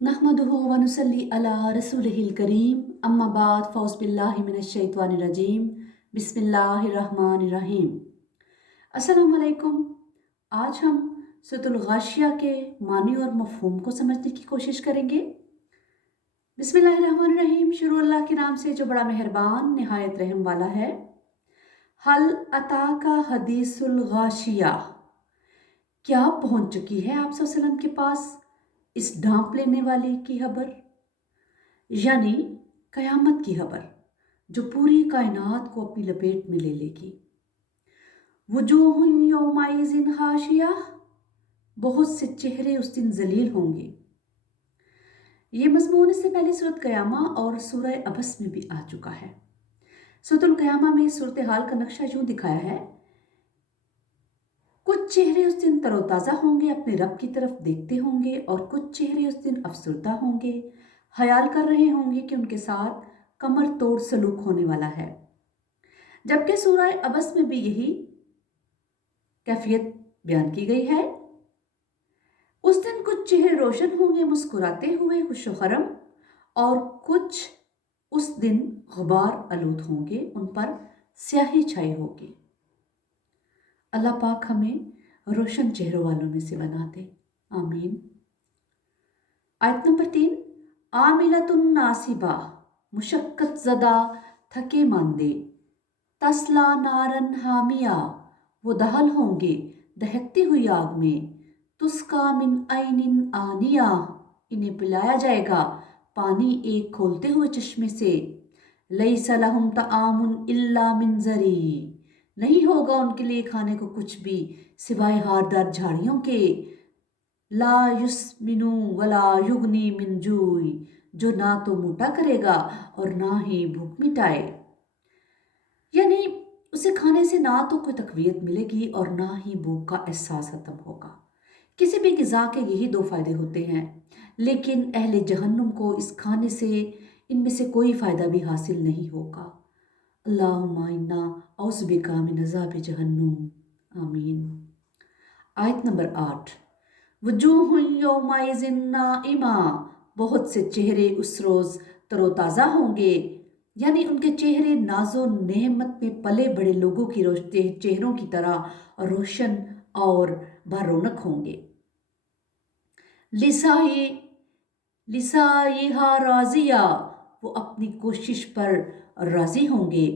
नहमदुहु व नुसल्ली अला रसूलिहिल करीम अम्मा बाद फ़ौज़ बिल्लाहि मिनश शैतानिर रजीम बिस्मिल्लाहिर रहमानिर रहीम। अस्सलाम वालेकुम। आज हम सूरतुल गाशिया के मानी और मफ़हूम को समझने की कोशिश करेंगे। बिस्मिल्लाहिर रहमानिर रहीम। शुरू अल्लाह के नाम से जो बड़ा मेहरबान निहायत रहम वाला है। हल अता का हदीसुल गाशिया, क्या पहुंच चुकी है आप सल्लल्लाहु अलैहि वसल्लम के पास इस ढांप लेने वाले की खबर, यानी कयामत की खबर जो पूरी कायनात को अपनी लपेट में ले लेगी। वुजूहुन यौमाइज़िन हाशिया, बहुत से चेहरे उस दिन जलील होंगे। ये मज़मून इससे पहले सूरत क़यामा और सूरह अबस में भी आ चुका है। सूरतुल क़यामा में सूरत हाल का नक्शा यूँ दिखाया है, कुछ चेहरे उस दिन तरोताज़ा होंगे, अपने रब की तरफ देखते होंगे, और कुछ चेहरे उस दिन अफसरदा होंगे, ख्याल कर रहे होंगे कि उनके साथ कमर तोड़ सलूक होने वाला है। जबकि सूरह अबस में भी यही कैफियत बयान की गई है। उस दिन कुछ चेहरे रोशन होंगे मुस्कुराते हुए खुशखरम, और कुछ उस दिन गुबार आलूद होंगे, उन पर स्याही छाई होगी। अल्लाह पाक हमें रोशन चेहरों वालों में से बना दे, आमीन। आयत नंबर 3, आमिलतुन नासिबा, मुशक्कत ज़दा थके मांदे, तस्ला नारन हामिया, वो दहल होंगे दहकती हुई आग में, तुस्का मिन ऐनिन आनिया, इन्हें पिलाया जाएगा पानी एक खोलते हुए चश्मे से। लैसा लहुम तआमुन इल्ला मिन ज़री, नहीं होगा उनके लिए खाने को कुछ भी सिवाय हारदार झाड़ियों के। ला युस्मिनु वला युगनी मिन जूई, जो ना तो मोटा करेगा और ना ही भूख मिटाए, यानी उसे खाने से ना तो कोई तकवीयत मिलेगी और ना ही भूख का एहसास खत्म होगा। किसी भी ग़िज़ा के यही दो फ़ायदे होते हैं, लेकिन अहले जहन्नुम को इस खाने से इनमें से कोई फ़ायदा भी हासिल नहीं होगा। अल्लाहुम्मा इन्ना औज़ु बिका मिन अज़ाबि जहन्नुम, आमीन। आयत नंबर 8, वजूहुन यौमाइज़िन नाइमा, बहुत से चेहरे उस रोज़ तरोताज़ा होंगे, यानी उनके चेहरे नाजो नेमत में पले बड़े लोगों की चेहरों की तरह रोशन और बारौनक होंगे। लिसाइहा राजिया, वो अपनी कोशिश पर राजी होंगे,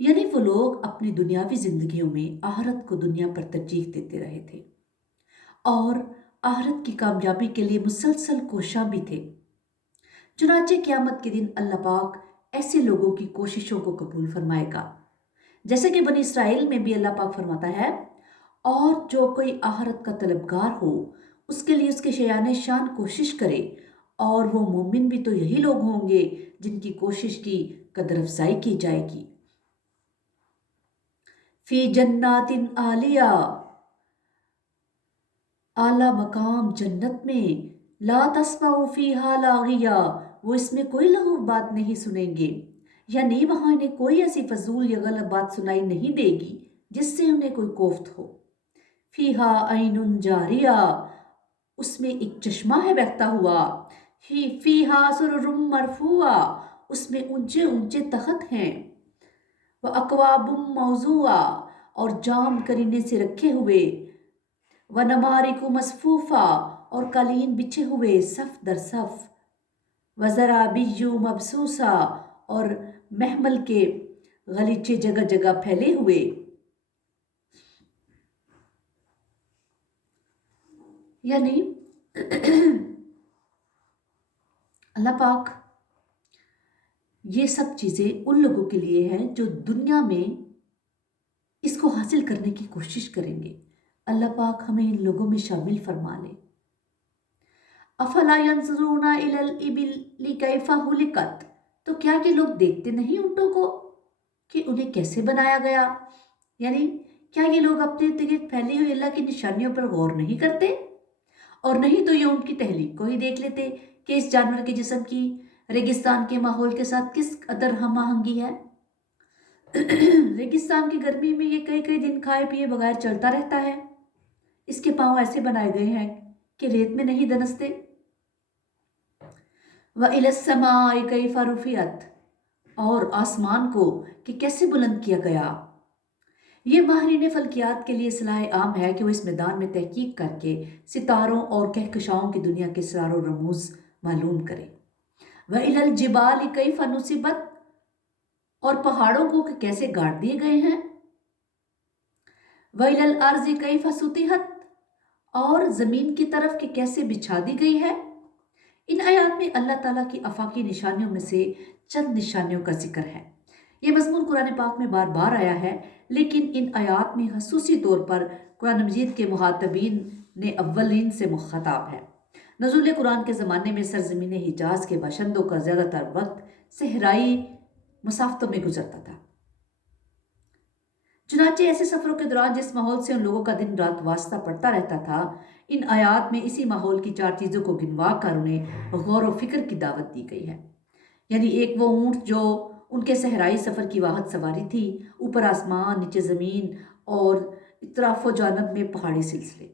यानी वो लोग अपनी दुनियावी जिंदगियों में आखिरत को दुनिया पर तरजीह देते रहे थे और आखिरत की कामयाबी के लिए मुसलसल कोशां भी थे। चुनांचे क़यामत के दिन अल्लाह पाक ऐसे लोगों की कोशिशों को कबूल फरमाएगा, जैसे कि बनी इसराइल में भी अल्लाह पाक फरमाता है, और जो कोई आखिरत का तलबगार हो उसके लिए उसके शयान शान कोशिश करे, और वो मोमिन भी तो यही लोग होंगे जिनकी कोशिश की कदर अफजाई की जाएगी। फी जन्नातिन आलिया, आला मकाम जन्नत में, ला तस्माउ फीहा लागिया, वो इसमें कोई लघु बात नहीं सुनेंगे, यानी वहाँ इन्हें कोई ऐसी फजूल या गलत बात सुनाई नहीं देगी जिससे उन्हें कोई कोफ्त हो। फीहा ऐनुन जारिया, उसमें एक चश्मा है बहता हुआ। फीहा सुरुरुम मरफूआ, उसमें ऊंचे ऊंचे तख्त हैं। व अकवाबुम मौजूआ, और जाम करीने से रखे हुए। व नमारिकु मसफूफा, और कालीन बिछे हुए सफ दर सफ। व ज़राबिय्यु मबसूसा, और महमल के गलीचे जगह जगह फैले हुए। यानी अल्लाह पाक ये सब चीज़ें उन लोगों के लिए हैं जो दुनिया में इसको हासिल करने की कोशिश करेंगे। अल्लाह पाक हमें इन लोगों में शामिल फरमा ले। अफला यंजुरूना इलल इबिली कैफा हुलिकत, तो क्या ये लोग देखते नहीं ऊँटों को कि उन्हें कैसे बनाया गया, यानी क्या ये लोग अपने इर्द गिर्द फैली हुई अल्लाह की निशानियों पर गौर नहीं करते? और नहीं तो ये उनकी तहलीक को ही देख लेते कि इस जानवर के जिस्म की रेगिस्तान के माहौल के साथ किस कदर हमआहंगी है। रेगिस्तान की गर्मी में ये कई कई दिन खाए पिए बगैर चलता रहता है। इसके पांव ऐसे बनाए गए हैं कि रेत में नहीं दनसते। وَإِلَى السَّمَاءِ كَيْفَ رُفِعَتْ، اور آسمان کو کہ کیسے بلند کیا گیا۔ یہ ماہرین فلکیات کے لیے صلاح عام ہے کہ وہ اس میدان میں تحقیق کر کے ستاروں اور کہکشاؤں کی دنیا کے اسرار و رموز معلوم کریں۔ وَإِلَى الْجِبَالِ كَيْفَ نُصِبَتْ، اور پہاڑوں کو کہ کیسے گاڑ دیے گئے ہیں۔ وَإِلَى الْأَرْضِ كَيْفَ سُطِحَتْ، اور زمین کی طرف کہ کیسے بچھا دی گئی ہے۔ ان آیات میں اللہ تعالیٰ کی آفاقی نشانیوں میں سے چند نشانیوں کا ذکر ہے۔ یہ مضمون قرآن پاک میں بار بار آیا ہے، لیکن ان آیات میں خصوصی طور پر قرآن مجید کے مخاطبین نے اولین سے مخاطب ہے۔ نزول قرآن کے زمانے میں سرزمین حجاز کے باشندوں کا زیادہ تر وقت صحرائی مسافتوں میں گزرتا تھا۔ چنانچہ ایسے سفروں کے دوران جس ماحول سے ان لوگوں کا دن رات واسطہ پڑتا رہتا تھا، ان آیات میں اسی ماحول کی چار چیزوں کو گنوا کر انہیں غور و فکر کی دعوت دی گئی ہے۔ یعنی ایک وہ اونٹ جو ان کے صحرائی سفر کی واحد سواری تھی، اوپر آسمان، نیچے زمین اور اطراف و جانب میں پہاڑی سلسلے۔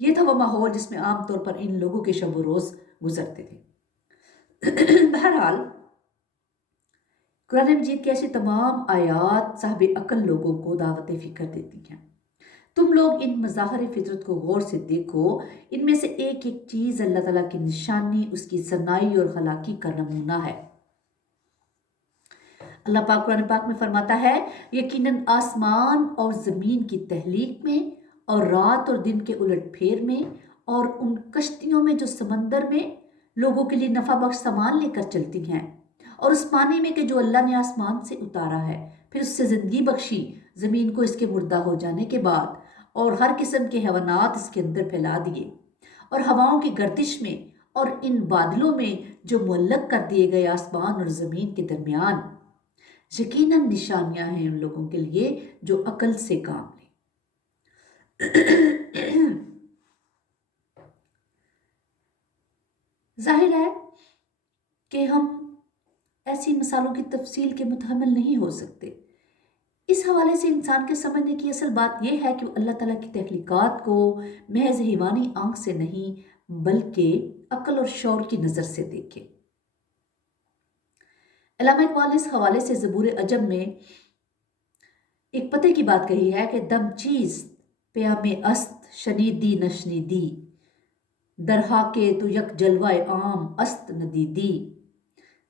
یہ تھا وہ ماحول جس میں عام طور پر ان لوگوں کے شب و روز گزرتے تھے۔ بہرحال قرآن مجید کی ایسی تمام آیات صاحب عقل لوگوں کو دعوت فکر دیتی ہیں۔ تم لوگ ان مظاہر فطرت کو غور سے دیکھو، ان میں سے ایک ایک چیز اللہ تعالیٰ کی نشانی، اس کی صناعی اور خلاقی کا نمونہ ہے۔ اللہ پاک قرآن پاک میں فرماتا ہے، یقیناً آسمان اور زمین کی تخلیق میں اور رات اور دن کے الٹ پھیر میں اور ان کشتیوں میں جو سمندر میں لوگوں کے لیے نفع بخش سامان لے کر چلتی ہیں، اور اس پانی میں کہ جو اللہ نے آسمان سے اتارا ہے، پھر اس سے زندگی بخشی زمین کو اس کے مردہ ہو جانے کے بعد، اور ہر قسم کے حیوانات اس کے اندر پھیلا دیے، اور ہواؤں کی گردش میں اور ان بادلوں میں جو معلق کر دیے گئے آسمان اور زمین کے درمیان، یقیناً نشانیاں ہیں ان لوگوں کے لیے جو عقل سے کام لیں۔ ظاہر ہے کہ ہم ایسی مثالوں کی تفصیل کے متحمل نہیں ہو سکتے۔ اس حوالے سے انسان کے سمجھنے کی اصل بات یہ ہے کہ وہ اللہ تعالیٰ کی تخلیقات کو محض حیوانی آنکھ سے نہیں بلکہ عقل اور شعور کی نظر سے دیکھے۔ علامہ اقبال نے اس حوالے سے زبور عجم میں ایک پتے کی بات کہی ہے کہ دم چیز پیام است شنیدی نشنیدی، درہا کے تو یک جلوہ عام است ندیدی،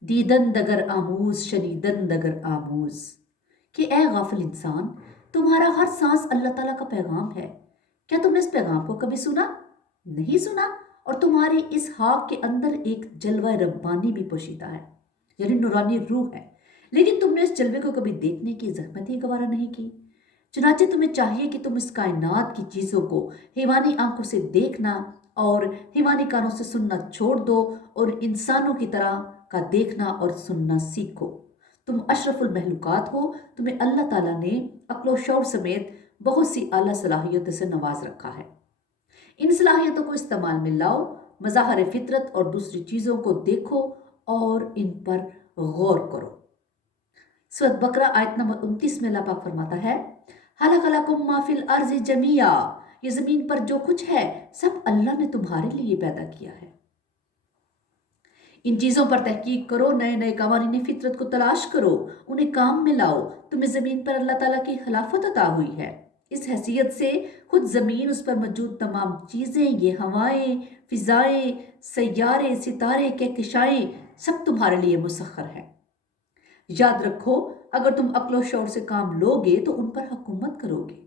دیدن دگر آموز شنیدن دگر آموز، کہ اے غافل انسان، تمہارا ہر سانس اللہ تعالیٰ کا پیغام ہے، کیا تم نے اس پیغام کو کبھی سنا؟ نہیں سنا، اور تمہاری اس ہاک کے اندر ایک جلوہ ربانی بھی پوشیدہ ہے، یعنی نورانی روح ہے، لیکن تم نے اس جلوے کو کبھی دیکھنے کی زحمت ہی گوارا نہیں کی۔ چنانچہ تمہیں چاہیے کہ تم اس کائنات کی چیزوں کو حیوانی آنکھوں سے دیکھنا اور حیوانی کانوں سے سننا چھوڑ دو، اور انسانوں کی طرح کا دیکھنا اور سننا سیکھو۔ تم اشرف المخلوقات ہو، تمہیں اللہ تعالیٰ نے عقل و شعور سمیت بہت سی اعلیٰ صلاحیتوں سے نواز رکھا ہے۔ ان صلاحیتوں کو استعمال میں لاؤ، مظاہر فطرت اور دوسری چیزوں کو دیکھو اور ان پر غور کرو۔ سورۃ بقرہ آیت نمبر 29 میں اللہ پاک فرماتا ہے، خلق لکم ما فی الارض جمیعا، یہ زمین پر جو کچھ ہے سب اللہ نے تمہارے لیے پیدا کیا ہے۔ ان چیزوں پر تحقیق کرو، نئے نئے قوانین فطرت کو تلاش کرو، انہیں کام میں لاؤ، تمہیں زمین پر اللہ تعالیٰ کی خلافت عطا ہوئی ہے۔ اس حیثیت سے خود زمین، اس پر موجود تمام چیزیں، یہ ہوائیں، فضائیں، سیارے، ستارے، کہکشائیں، سب تمہارے لیے مسخر ہے۔ یاد رکھو، اگر تم عقل و شعور سے کام لوگے تو ان پر حکومت کرو گے،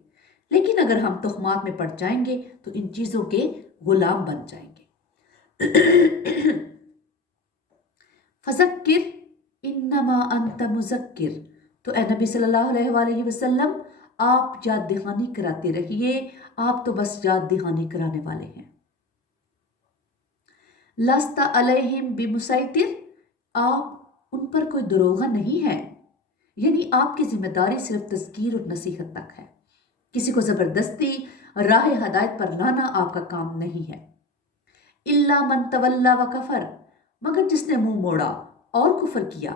لیکن اگر ہم تہمات میں پڑ جائیں گے تو ان چیزوں کے غلام بن جائیں گے۔ فذکر انما انت مذکر، تو اے نبی صلی اللہ علیہ وآلہ وسلم آپ یاد دہانی کراتے رہیے، آپ تو بس یاد دہانی کرانے والے ہیں۔ لست علیہم بمسیطر، آپ ان پر کوئی دروغہ نہیں ہے، یعنی آپ کی ذمہ داری صرف تذکیر اور نصیحت تک ہے، کسی کو زبردستی راہ ہدایت پر لانا آپ کا کام نہیں ہے۔ الا من تولی وکفر، مگر جس نے منہ موڑا اور کفر کیا،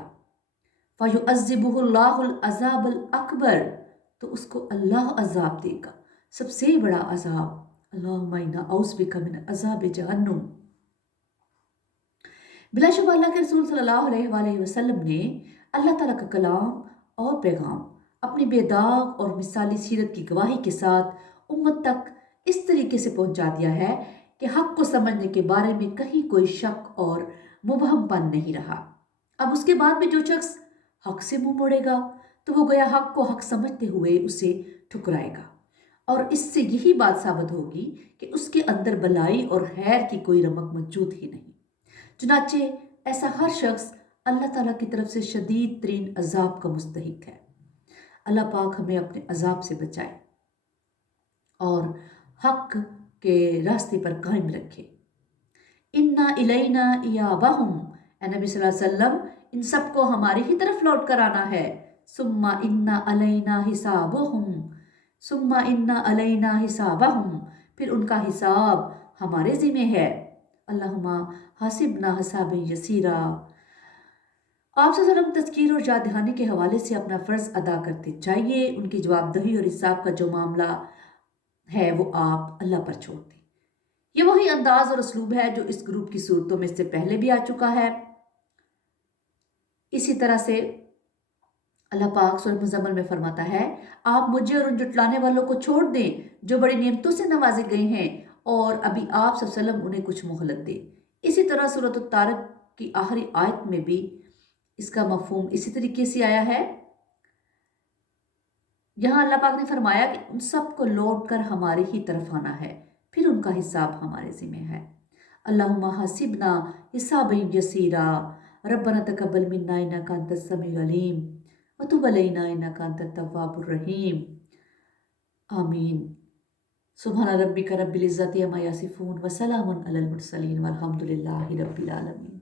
فیعذبہ اللہ العذاب الاکبر، تو اس کو اللہ عذاب دے گا، سب سے بڑا عذاب۔ اللہم انا اعوذ بک من عذاب جہنم۔ बिला शुबा अल्लाह के रसूल सल्लल्लाहु अलैहि वसल्लम ने अल्लाह ताला का कलाम और पैगाम अपनी बेदाग और मिसाली सीरत की गवाही के साथ उम्मत तक इस तरीके से पहुंचा दिया है कि हक को समझने के बारे में कहीं कोई शक और मुबहमपन नहीं रहा। अब उसके बाद भी जो शख्स हक से मुंह मोड़ेगा तो वो गया हक को हक समझते हुए उसे ठुकराएगा, और इससे यही बात साबित होगी कि उसके अंदर भलाई और खैर की कोई रमक मौजूद ही नहीं। चुनाचे ऐसा हर शख्स अल्लाह ताला की तरफ से शदीद तरीन अजाब का मुस्तहिक है। अल्लाह पाक हमें अपने अजाब से बचाए और हक के रास्ते पर कायम रखे। इन्ना इलैना इयाबहुम, ए नबी सल्लल्लाहु अलैहि वसल्लम, इन सबको हमारी ही तरफ लौट कर आना है। सुम्मा इन्ना अलैना हिसाबहुम, सुम्मा इन्ना अलैना हिसाबहुम, फिर उनका हिसाब हमारे ज़िम्मे है। अल्लाहुम्मा हसिबना हिसाबन यसीरा। आप सल्लम तज़कीर और याद दहानी के हवाले से अपना फ़र्ज़ अदा करते जाइए। उनकी जवाबदही और हिसाब का जो मामला है वो आप अल्लाह पर छोड़ दें। ये वही अंदाज और उसलूब है जो इस ग्रुप की सूरतों में इससे पहले भी आ चुका है। इसी तरह से अल्लाह पाक सूरह मुज़म्मिल में फरमाता है, आप मुझे और उन जुटलाने वालों को छोड़ दें जो बड़ी नेमतों से नवाजे गए हैं, और अभी आप सल्लम उन्हें कुछ मोहलत दें। इसी तरह सूरत तारक की आखिरी आयत में भी इसका मफहूम इसी तरीके से आया है। यहाँ अल्लाह पाक ने फरमाया कि उन सब को लौट कर हमारी ही तरफ आना है, फिर उनका हिसाब हमारे ज़िम्मे है। अल्लाहुम्मा हसिबना हिसाबन यसीरा, रब्बना तकब्बल मिन्ना इन्नका अंतस समीउल अलीम व तुब अलैना इन्नका अंतत तव्वाबुर रहीम। आमीन। सुब्हान रब्बिका रब्बिल इज्जति अम्मा यसिफून व सलामुन अलल मुरसलीन वल्हम्दुलिल्लाहि रब्बिल आलमीन।